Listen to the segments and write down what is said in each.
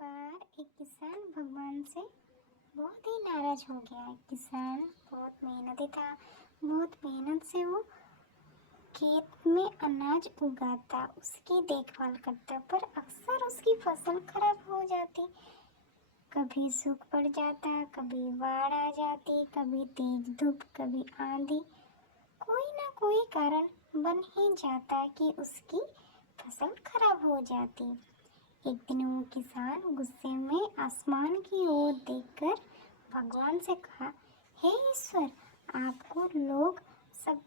बार एक किसान भगवान से बहुत ही नाराज हो गया। किसान बहुत मेहनती था। बहुत मेहनत से वो खेत में अनाज उगाता, उसकी देखभाल करता, पर अक्सर उसकी फसल खराब हो जाती। कभी सूख पड़ जाता, कभी बाढ़ आ जाती, कभी तेज धूप, कभी आंधी। कोई ना कोई कारण बन ही जाता कि उसकी फसल खराब हो जाती। एक दिन वो किसान गुस्से में आसमान की ओर देखकर भगवान से कहा, हे ईश्वर, आपको लोग सब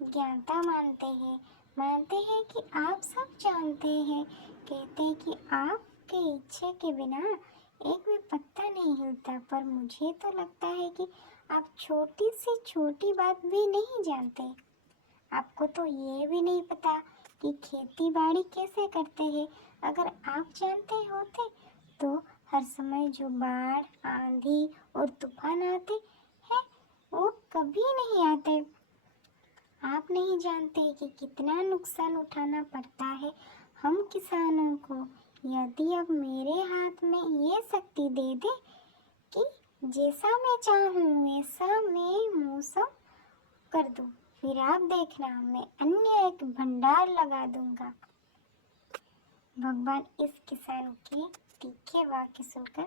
ज्ञाता मानते हैं कि आप सब जानते हैं। कहते हैं कि आपके इच्छा के बिना एक भी पत्ता नहीं हिलता, पर मुझे तो लगता है कि आप छोटी से छोटी बात भी नहीं जानते। आपको तो ये भी नहीं पता कि खेती बाड़ी कैसे करते हैं। अगर आप जानते होते तो हर समय जो बाढ़, आंधी और तूफान आते हैं वो कभी नहीं आते। आप नहीं जानते कि कितना नुकसान उठाना पड़ता है हम किसानों को। यदि अब मेरे हाथ में ये शक्ति दे दे कि जैसा मैं चाहूँ वैसा मैं मौसम कर दूँ, फिर आप देखना मैं अन्य एक भंडार लगा दूंगा। भगवान इस किसान के तीखे वाक्य सुनकर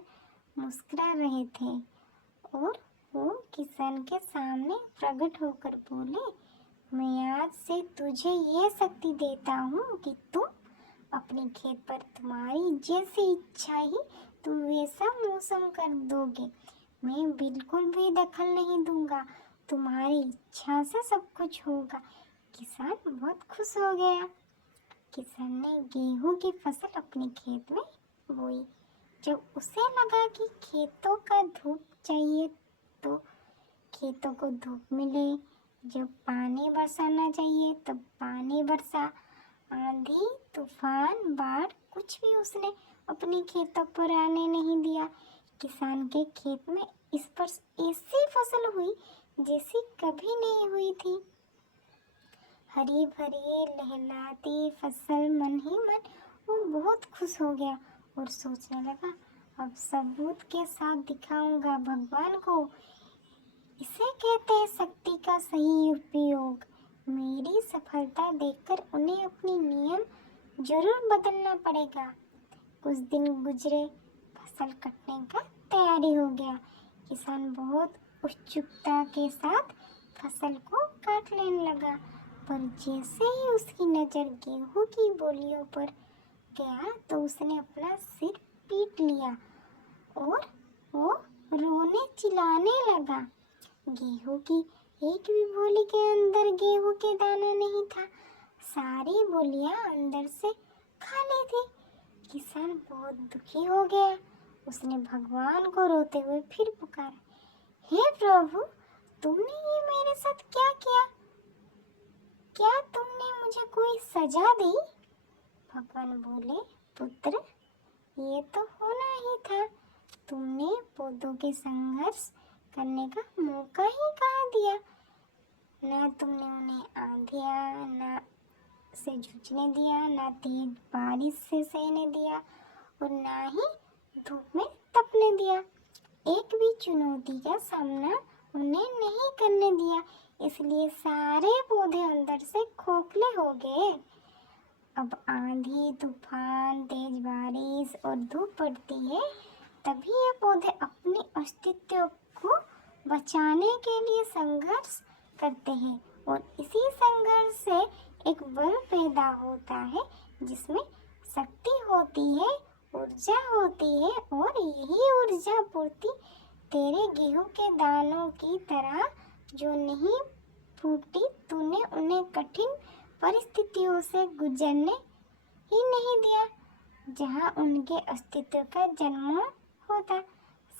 मुस्कुरा रहे थे और वो किसान के सामने प्रकट होकर बोले, मैं आज से तुझे ये शक्ति देता हूँ कि तुम अपने खेत पर तुम्हारी जैसी इच्छा ही तुम वैसा मौसम कर दोगे। मैं बिल्कुल भी दखल नहीं दूंगा, तुम्हारी इच्छा से सब कुछ होगा। किसान बहुत खुश हो गया। किसान ने गेहूं की फसल अपने खेत में बोई। जब उसे लगा कि खेतों का धूप चाहिए तो खेतों को धूप मिले, जब पानी बरसाना चाहिए तब पानी बरसा। आंधी, तूफान, बाढ़ कुछ भी उसने अपने खेतों पर आने नहीं दिया। किसान के खेत में इस पर ऐसी फसल हुई जैसी कभी नहीं हुई थी। हरी भरी लहलाती फसल, मन ही मन वो बहुत खुश हो गया और सोचने लगा, अब सबूत के साथ दिखाऊंगा भगवान को। इसे कहते हैं शक्ति का सही उपयोग। मेरी सफलता देखकर उन्हें अपनी नियम जरूर बदलना पड़ेगा। कुछ दिन गुजरे, फसल कटने का तैयारी हो गया। किसान बहुत उत्सुकता के साथ फसल को काट लेने लगा, पर जैसे ही उसकी नज़र गेहूं की बोलियों पर गया तो उसने अपना सिर पीट लिया और वो रोने चिल्लाने लगा। गेहूं की एक भी बोली के अंदर गेहूं के दाना नहीं था। सारी बोलियां अंदर से खाली थी। किसान बहुत दुखी हो गया। उसने भगवान को रोते हुए फिर पुकारा, हे प्रभु, तुमने ये मेरे साथ क्या किया? क्या तुमने मुझे कोई सजा दी? भगवान बोले, पुत्र, ये तो होना ही था। तुमने पौधों के संघर्ष करने का मौका ही कहाँ दिया। ना तुमने उन्हें आंधियाँ ना से जूझने दिया, ना तेज बारिश से सहने दिया और ना ही धूप में तपने दिया। एक भी चुनौती का सामना उन्हें नहीं करने दिया, इसलिए सारे पौधे अंदर से खोखले हो गए। अब आंधी, तूफान, तेज बारिश और धूप पड़ती है, तभी ये पौधे अपने अस्तित्व को बचाने के लिए संघर्ष करते हैं और इसी संघर्ष से एक बल पैदा होता है जिसमें शक्ति होती है, ऊर्जा होती है और यही ऊर्जा पूर्ति तेरे गेहूं के दानों की तरह जो नहीं फूटी, तूने उन्हें कठिन परिस्थितियों से गुजरने ही नहीं दिया जहां उनके अस्तित्व का जन्म होता।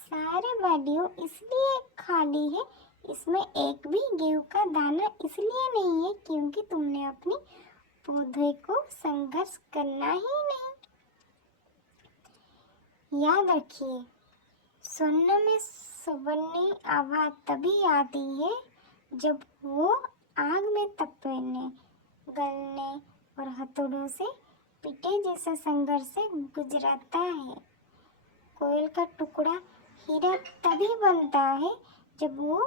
सारे बालियों इसलिए खाली है, इसमें एक भी गेहूं का दाना इसलिए नहीं है क्योंकि तुमने अपनी पौधे को संघर्ष करना ही नहीं। याद रखिए, स्वर्ण में सुवर्ण आवाज तभी आती है जब वो आग में तपने, गलने और हथौड़ों से पिटे जैसे संघर्ष से गुजरता है। कोयल का टुकड़ा हीरा तभी बनता है जब वो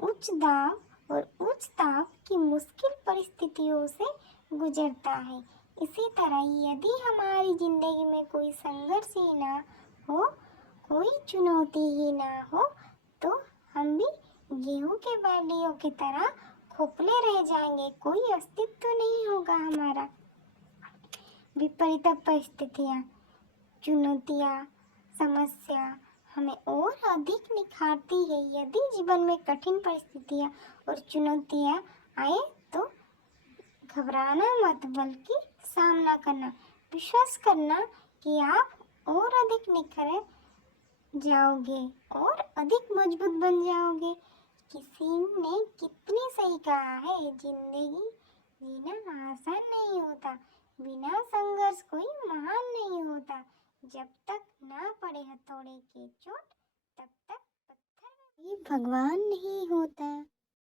उच्च दाब और उच्च ताप की मुश्किल परिस्थितियों से गुजरता है। इसी तरह यदि हमारी जिंदगी में कोई संघर्ष ही ना हो, कोई चुनौती ही ना हो, तो हम भी गेहूं के बालियों की तरह खोखले रह जाएंगे, कोई अस्तित्व नहीं होगा हमारा। विपरीत परिस्थितियाँ, चुनौतियाँ, समस्या हमें और अधिक निखारती है। यदि जीवन में कठिन परिस्थितियाँ और चुनौतियाँ आए तो घबराना मत, बल्कि सामना करना, विश्वास करना कि आप और अधिक निखर जाओगे और अधिक मजबूत बन जाओगे। किसी ने कितनी सही कहा है, जिंदगी जीना आसान नहीं होता, बिना संघर्ष कोई महान नहीं होता। जब तक ना पड़े हथौड़े की चोट, तब तक पत्थर भी भगवान नहीं होता।